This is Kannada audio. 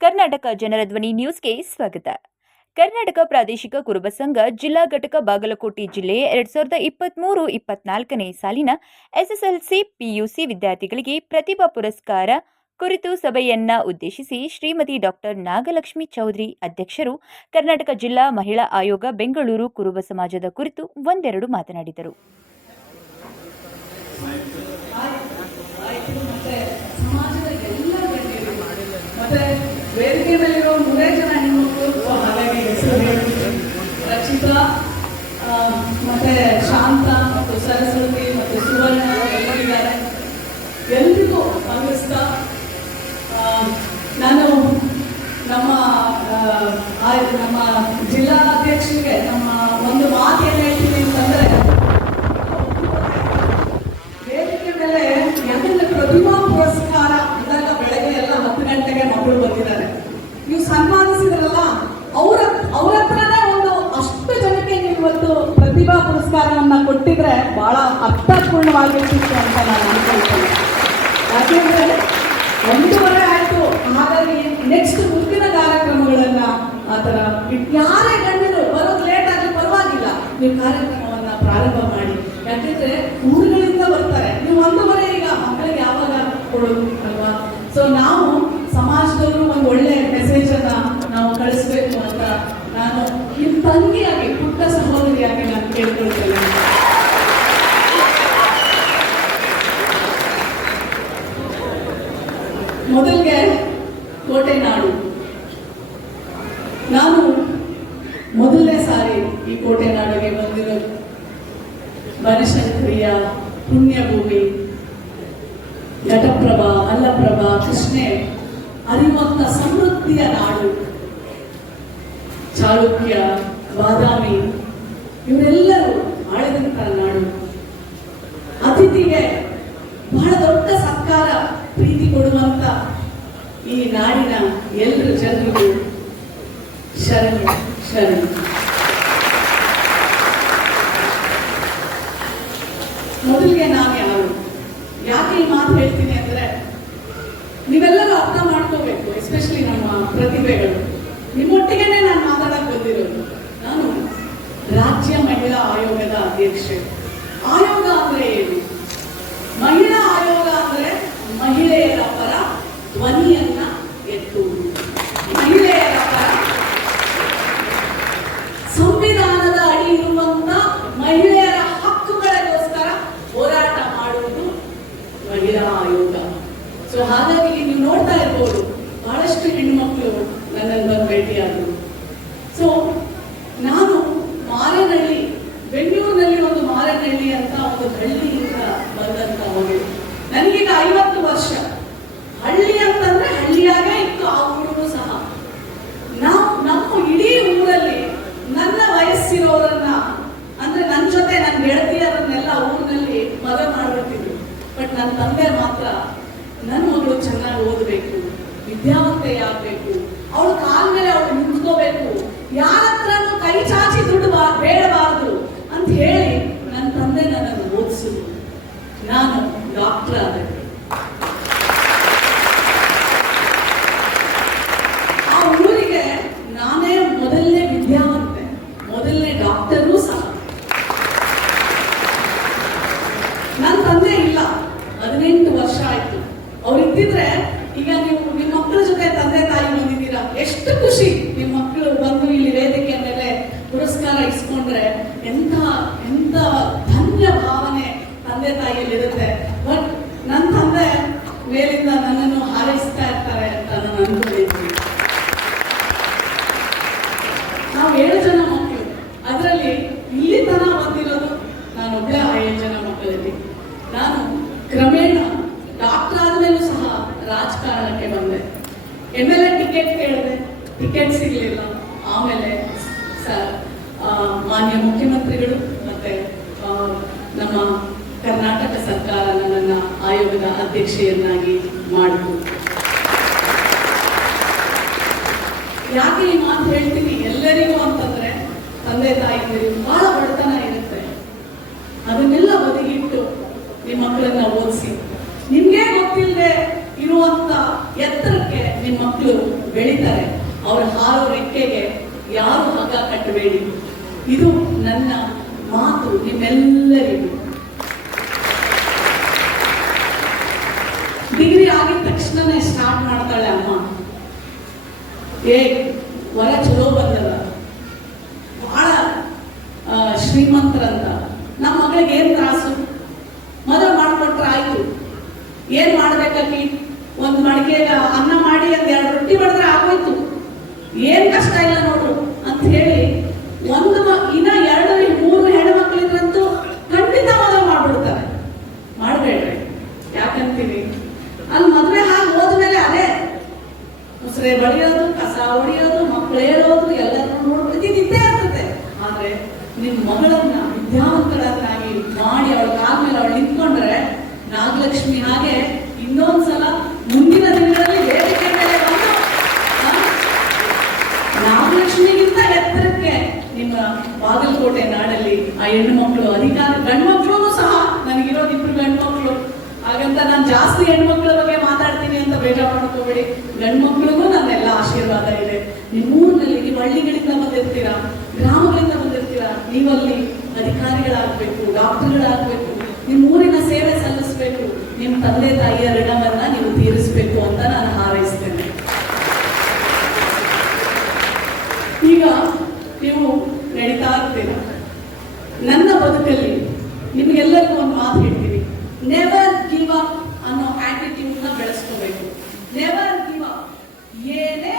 ಕರ್ನಾಟಕ ಜನರ ಧ್ವನಿ ನ್ಯೂಸ್ಗೆ ಸ್ವಾಗತ. ಕರ್ನಾಟಕ ಪ್ರಾದೇಶಿಕ ಕುರುಬ ಸಂಘ ಜಿಲ್ಲಾ ಘಟಕ ಬಾಗಲಕೋಟೆ ಜಿಲ್ಲೆ ಎರಡ್ ಸಾವಿರದ ಇಪ್ಪತ್ತ್ಮೂರು ಇಪ್ಪತ್ನಾಲ್ಕನೇ ಸಾಲಿನ ಎಸ್ಎಸ್ಎಲ್ಸಿ ಪಿಯುಸಿ ವಿದ್ಯಾರ್ಥಿಗಳಿಗೆ ಪ್ರತಿಭಾ ಪುರಸ್ಕಾರ ಕುರಿತು ಸಭೆಯನ್ನ ಉದ್ದೇಶಿಸಿ ಶ್ರೀಮತಿ ಡಾಕ್ಟರ್ ನಾಗಲಕ್ಷ್ಮಿ ಚೌಧರಿ ಅಧ್ಯಕ್ಷರು ಕರ್ನಾಟಕ ಜಿಲ್ಲಾ ಮಹಿಳಾ ಆಯೋಗ ಬೆಂಗಳೂರು ಕುರುಬ ಸಮಾಜದ ಕುರಿತು ಒಂದೆರಡು ಮಾತನಾಡಿದರು. ಮತ್ತೆ ಶಾಂತ ಮತ್ತು ಗಣ್ಯರು ಮತ್ತೆ ವೇದಿಕೆ ಮೇಲಿರೋ ಮೂರೇ ಜನ ಹೆಣ್ಮಕ್ಳು ಸೊ ಹಾಗಾಗಿ ಹೆಸರು ಹೇಳ್ತೀನಿ ರಚಿತಾ ಆ, ಮತ್ತೆ ಶಾಂತ ಮತ್ತು ಸರಸ್ವತಿ ಮತ್ತು ಸುವರ್ಣ ಎಲ್ಲರಿದ್ದಾರೆ ಎಲ್ರಿಗೂ ಭಾಗವಹಿಸ್ತಾ ಆ, ನಾನು ನಮ್ಮ ಆ, ಆ- ನಮ್ಮ ಜಿಲ್ಲಾ ಅಧ್ಯಕ್ಷರಿಗೆ ನಮ್ಮ ಒಂದು ಮಾತು ಏನು ಹೇಳ್ತೀನಿ ಅಂತಂದ್ರೆ ವೇದಿಕೆ ಮೇಲೆ ಯಾಕಂದ್ರೆ ಪ್ರತಿಭಾ ಪುರಸ್ಕಾರ ಅಂದಾಗ ಬೆಳಗ್ಗೆ ಎಲ್ಲ ಹತ್ತು ಗಂಟೆಗೆ ಮಕ್ಕಳು ಬಂದಿದ್ದಾರೆ ನೀವು ಸನ್ಮಾನಿಸಿದ್ರಲ್ಲ ಅವ್ರ ಅವ್ರ ಹತ್ರನೇ ಒಂದು ಅಷ್ಟು ಜನಕ್ಕೆ ನೀವು ಇವತ್ತು ಪ್ರತಿಭಾ ಪುರಸ್ಕಾರವನ್ನ ಕೊಟ್ಟಿದ್ರೆ ಬಹಳ ಅರ್ಥಪೂರ್ಣವಾಗಿರ್ತಿತ್ತು ಅಂತ ನಾನು ಅನ್ಕೊಳ್ತೇನೆ. ಯಾಕೆಂದ್ರೆ ಒಂದೂವರೆ ಆಯ್ತು, ಹಾಗಾಗಿ ನೆಕ್ಸ್ಟ್ ಮುಂದಿನ ಕಾರ್ಯಕ್ರಮಗಳನ್ನ ಆ ಥರ ಯಾರೇ ಗಣ್ಯರು ಬರೋದು ಲೇಟ್ ಆಗಲಿ ಪರವಾಗಿಲ್ಲ. ನೀವು ಕಾರ್ಯಕ್ರಮವನ್ನ ಪ್ರಾರಂಭ ಮಾಡಿ. ಯಾಕೆಂದ್ರೆ ಊರುಗಳಿಂದ ಬರ್ತಾರೆ. ನೀವು ಒಂದೂವರೆ ಈಗ ಮಕ್ಕಳಿಗೆ ಯಾವಾಗ ಕೊಡೋದು ಅಲ್ವಾ? ಸೊ ನಾವು ಸಮಾಜದವರು ಒಂದು ಒಳ್ಳೆ ಮೆಸೇಜ್ ಅನ್ನ ನಾವು ಕಳಿಸ್ಬೇಕು ಅಂತ ನಾನು ನಿಮ್ಮ ತಂಗಿಯಾಗಿ ಸಹೋದರಿಯಾಗಿ ನಾನು ಕೇಳ್ಕೊಳ್ತೇನೆ ಮೊದಲಿಗೆ ಕೋಟೆ ನಾಡು. ನಾನು ಮೊದಲನೇ ಸಾರಿ ಈ ಕೋಟೆ ನಾಡಿಗೆ ಬಂದಿರೋದು. ಬನಶಂಕರಿಯ ಪುಣ್ಯಭೂಮಿ ಘಟಪ್ರಭಾ ಅಲ್ಲಪ್ರಭಾ, ಕೃಷ್ಣೆ ಹರಿವಂತ ಸಮೃದ್ಧಿಯ ನಾಡು. ಚಾಲುಕ್ಯ ಬಾದಾಮಿ ಇವರೆಲ್ಲರೂ ಆಳಿದಂತ ನಾಡು. ಅತಿಥಿಗೆ ಬಹಳ ದೊಡ್ಡ ಸತ್ಕಾರ ಪ್ರೀತಿ ಕೊಡುವಂತ ಈ ನಾಡಿನ ಎಲ್ಲರ ಜನರಿಗೂ ಶರಣು ಶರಣು. ಮೊದಲಿಗೆ ನಾನು ಯಾರು? ಯಾಕೆ ಈ ಮಾತು ಹೇಳ್ತೀನಿ ಅಂದ್ರೆ ನೀವೆಲ್ಲರೂ ಅರ್ಥ ಮಾಡ್ಕೋಬೇಕು ಎಸ್ಪೆಷಲಿ ನಮ್ಮ ಪ್ರತಿಭೆಗಳು. ನಿಮ್ಮೊಟ್ಟಿಗೆನೆ ನಾನು ಮಾತಾಡಕ್ ಬಂದಿರೋದು. ನಾನು ಮಹಿಳಾ ಆಯೋಗದ ಅಧ್ಯಕ್ಷೆ. ಆಯೋಗ ಅಂದ್ರೆ ಏನು? ಮಹಿಳಾ ಆಯೋಗ ಅಂದ್ರೆ ಮಹಿಳೆಯರ ಪರ ಧ್ವನಿಯನ್ನ ಎತ್ತುವುದು. ಮಹಿಳೆಯರ ಪರ ಸಂವಿಧಾನದ ಅಡಿ ಇರುವಂತ ಮಹಿಳೆಯರ ಹಕ್ಕುಗಳಿಗೋಸ್ಕರ ಹೋರಾಟ ಮಾಡುವುದು ಮಹಿಳಾ ಆಯೋಗ. ಸೊ ಹಾಗಾಗಿ ನೀವು ನೋಡ್ತಾ ಇರ್ಬೋದು ಬಹಳಷ್ಟು ಹೆಣ್ಮಕ್ಳು ನನ್ನನ್ನು ಬಂದು ಭೇಟಿಯಾದರು ಸೊ ನಾನು ಮಾರೇನಹಳ್ಳಿ ಬೆಂಗಳೂರಿನಲ್ಲಿ ಒಂದು ಅಂತ ಒಂದು ಹಳ್ಳಿಯಿಂದ ಬಂದಂತ ಮಗಳು ನನಗೀಗ ಐವತ್ತು ವರ್ಷ. ಹಳ್ಳಿ ಅಂತಂದ್ರೆ ಹಳ್ಳಿಯಾಗೇ ಇತ್ತು ಆ ಊರು ಸಹ. ನಾವು, ನಮ್ಮ ಇಡೀ ಊರಲ್ಲಿ ನನ್ನ ವಯಸ್ಸಿರೋರನ್ನ, ಅಂದ್ರೆ ನನ್ನ ಜೊತೆ ನನ್ನ ಗೆಳತಿಯರನ್ನೆಲ್ಲ ಊರಿನಲ್ಲಿ ಮದುವೆ ಮಾಡ್ಬಿಟ್ಟಿದ್ರು. ಬಟ್ ನನ್ನ ತಂದೆ ಮಾತ್ರ ನನ್ನ ಮಗಳು ಚೆನ್ನಾಗಿ ಓದಬೇಕು ವಿದ್ಯಾವಂತೆ ಆಗ್ಬೇಕು ಅವಳ ಕಾಲ ಮೇಲೆ ಅವಳು ನಿಂತ್ಕೋಬೇಕು ಯಾರ ಹತ್ರನೂ ಕೈ ಚಾಚಿ ದುಡ್ಡು ಬಾ- ಬೇಡಬಾರದು ಅಂತ ಹೇಳಿ ನನ್ನ ತಂದೆ ನನ್ನನ್ನು ಓದಿಸಿದ್ರು ನಾನು ಡಾಕ್ಟರ್ ಆದೆ ಆ ಊರಿಗೆ ನಾನೇ ಮೊದಲನೇ ವಿದ್ಯಾವಂತೆ ಮೊದಲನೇ ಡಾಕ್ಟರೂ ಸಹ ನನ್ನ ತಂದೆ ಇಲ್ಲ ಹದಿನೆಂಟು ವರ್ಷ ಆಯ್ತು ಇದ್ದಿದ್ರೆ ಈಗ ನೀವು ನಿಮ್ಮ ಮಕ್ಕಳ ಜೊತೆ ತಂದೆ ತಾಯಿ ಬಂದಿದ್ದೀರಾ? ಎಷ್ಟು ಖುಷಿ. ನಿಮ್ಮ ಮಕ್ಕಳು ಬಂದು ಇಲ್ಲಿ ವೇದಿಕೆ ಮೇಲೆ ಪುರಸ್ಕಾರ ಇಸ್ಕೊಂಡ್ರೆ ಎಂತ ಎಂತ ಧನ್ಯ ಭಾವನೆ ತಂದೆ ತಾಯಿಯಲ್ಲಿ ಇರುತ್ತೆ. ಬಟ್ ನನ್ನ ತಂದೆ ಮೇಲಿಂದ ನನ್ನನ್ನು ಹಾರೈಸ್ತಾ ಇರ್ತಾರೆ ಅಂತ ನಾನು ಅನ್ಕೊಂಡಿದ್ದೀನಿ. ನಾವು ಏಳು ಜನ ಮಕ್ಕಳು. ಅದರಲ್ಲಿ ಇಲ್ಲಿ ತನ ಬಂದಿರೋದು ನಾನು ಒಬ್ಬ ಏಳು ಜನ ಮಕ್ಕಳಲ್ಲಿ. ನಾನು ಕ್ರಮೇಣ ರಾಜಕಾರಣಕ್ಕೆ ಬಂದೆ. ಎಂ ಎಲ್ ಎ ಟಿಕೆಟ್ ಕೇಳಿದೆ. ಟಿಕೆಟ್ ಸಿಗಲಿಲ್ಲ. ಆಮೇಲೆ ಸರ್ ಮಾನ್ಯ ಮುಖ್ಯಮಂತ್ರಿಗಳು ಮತ್ತೆ ನಮ್ಮ ಕರ್ನಾಟಕ ಸರ್ಕಾರ ನನ್ನ ಆಯೋಗದ ಅಧ್ಯಕ್ಷೆಯನ್ನಾಗಿ ಮಾಡಿತು. ಯಾಕೆ ಈ ಮಾತು ಹೇಳ್ತೀನಿ? ಎಲ್ಲರಿಗೂ ಅಂತಂದ್ರೆ, ತಂದೆ ತಾಯಿಗಳಿಗೆ ಬಹಳ ಬಡತನ ಇರುತ್ತೆ. ಅದನ್ನೆಲ್ಲ ಬದಿಗಿಟ್ಟು ನಿಮ್ಮ ಮಕ್ಕಳನ್ನ ಓದಿಸಿ. ಅಂತ ಎತ್ತರಕ್ಕೆ ನಿಮ್ಮ ಮಕ್ಕಳು ಬೆಳೀತಾರೆ. ಅವರ ಹಾರೋ ರೆಕ್ಕೆಗೆ ಯಾರು ಹಗ್ಗ ಕಟ್ಟಬೇಡಿ. ಇದು ನನ್ನ ಮಾತು ನಿಮ್ಮೆಲ್ಲರಿಗೂ. ಡಿಗ್ರಿ ಆಗಿದ ತಕ್ಷಣನೇ ಸ್ಟಾರ್ಟ್ ಮಾಡ್ತಾಳೆ ಅಮ್ಮ. ಏ, ವರ ಚಲೋ ಬಂದದ. ಬಹಳ ಶ್ರೀಮಂತರಂತ. ನಮ್ಮ ಮಗಳಿಗೆ ಏನ್ ತ್ರಾಸು? ಮದುವೆ ಮಾಡಿಕೊಟ್ರೆ ಆಯ್ತು. ಏನ್ ಮಾಡ್ಬೇಕಾಗಿ ಒಂದ್ ಮಡಿಕೆ ಅನ್ನ ಮಾಡಿ ಅದು ಎರಡು ರೊಟ್ಟಿ ಮಾಡಿದ್ರೆ ಆಗೋಯ್ತು. ಏನ್ ಕಷ್ಟ ಇಲ್ಲ ನೋಡು ಅಂತ ಹೇಳಿ ಒಂದು ಇನ್ನ ಎರಡು ಮೂರು ಹೆಣ್ಣು ಮಕ್ಕಳಿದ್ರಂತೂ ಖಂಡಿತ ಮದುವೆ ಮಾಡ್ಬಿಡ್ತಾರೆ. ಮಾಡ್ಬೇಡ್ರಿ. ಯಾಕಂತೀವಿ ಅಲ್ಲಿ ಮದುವೆ ಹಾಗೆ ಹೋದ್ಮೇಲೆ ಅದೇ ಉಸಿರೆ ಬಡಿಯೋದು, ಕಸ ಹೊಡಿಯೋದು ಮಕ್ಕಳು ಹೇಳೋದು ಎಲ್ಲರೂ ನೋಡ್ಬಿಟ್ಟು ಇದ್ದೇ ಆಗ್ತದೆ. ಆದ್ರೆ ನಿಮ್ ಮಗಳನ್ನ ವಿದ್ಯಾವಂತರನ್ನಾಗಿ ಮಾಡಿ, ಅವಳ ಕಾಲ ಮೇಲೆ ಅವಳು ನಿಂತ್ಕೊಂಡ್ರೆ ನಾಗಲಕ್ಷ್ಮಿ ಹಾಗೆ ಇನ್ನೊಂದ್ಸಲ ಮುಂದಿನ ದಿನಗಳಲ್ಲಿ ವೇದಿಕೆ ಮೇಲೆ ಬಂದು ಆ, ನಾಗಲಕ್ಷ್ಮಿಗಿಂತ ಎತ್ತರಕ್ಕೆ ನಿಮ್ಮ ಬಾಗಲಕೋಟೆ ನಾಡಲ್ಲಿ ಆ ಹೆಣ್ಣು ಮಕ್ಕಳು, ಅಧಿಕಾರ, ಗಂಡು ಸಹ ನನಗಿರೋದು ಇಬ್ರು ಗಂಡು ಮಕ್ಕಳು. ಹಾಗಂತ ನಾನು ಜಾಸ್ತಿ ಹೆಣ್ಮಕ್ಳ ಬಗ್ಗೆ ಮಾತಾಡ್ತೀನಿ ಅಂತ ಬೇಜಾರು ಮಾಡ್ಕೋಬೇಡಿ. ಗಂಡು ನನ್ನ ನನ್ನೆಲ್ಲ ಆಶೀರ್ವಾದ ಇದೆ. ನಿಮ್ಮೂರಿನಲ್ಲಿ ನೀವು ಹಳ್ಳಿಗಳಿಂದ ಬಂದಿರ್ತೀರಾ? ಗ್ರಾಮಗಳಿಂದ ಬಂದಿರ್ತೀರಾ? ನೀವಲ್ಲಿ ಅಧಿಕಾರಿಗಳಾಗಬೇಕು, ಡಾಕ್ಟರ್ಗಳಾಗಬೇಕು, ನಿಮ್ಮ ಊರಿನ ಸೇವೆ ಸಲ್ಲಿಸಬೇಕು, ನಿಮ್ಮ ತಂದೆ, ತಾಯಿಯ ಋಣವನ್ನ ನೀವು ತೀರಿಸಬೇಕು ಅಂತ ನಾನು ಹಾರೈಸ್ತೇನೆ. ಈಗ ನೀವು ನಡೀತಾ ಇರ್ತೇನೆ ನನ್ನ ಬದುಕಲ್ಲಿ ನಿಮಗೆಲ್ಲರಿಗೂ ಒಂದು ಮಾತು ಹೇಳ್ತೀನಿ. ನೆವರ್ ಗಿವ್ ಅಪ್ ಅನ್ನೋ ಆಟಿಟ್ಯೂಡ್ನ ಬೆಳೆಸ್ಕೋಬೇಕು. ನೆವರ್ ಗಿವ್ ಅಪ್ ಏನೇ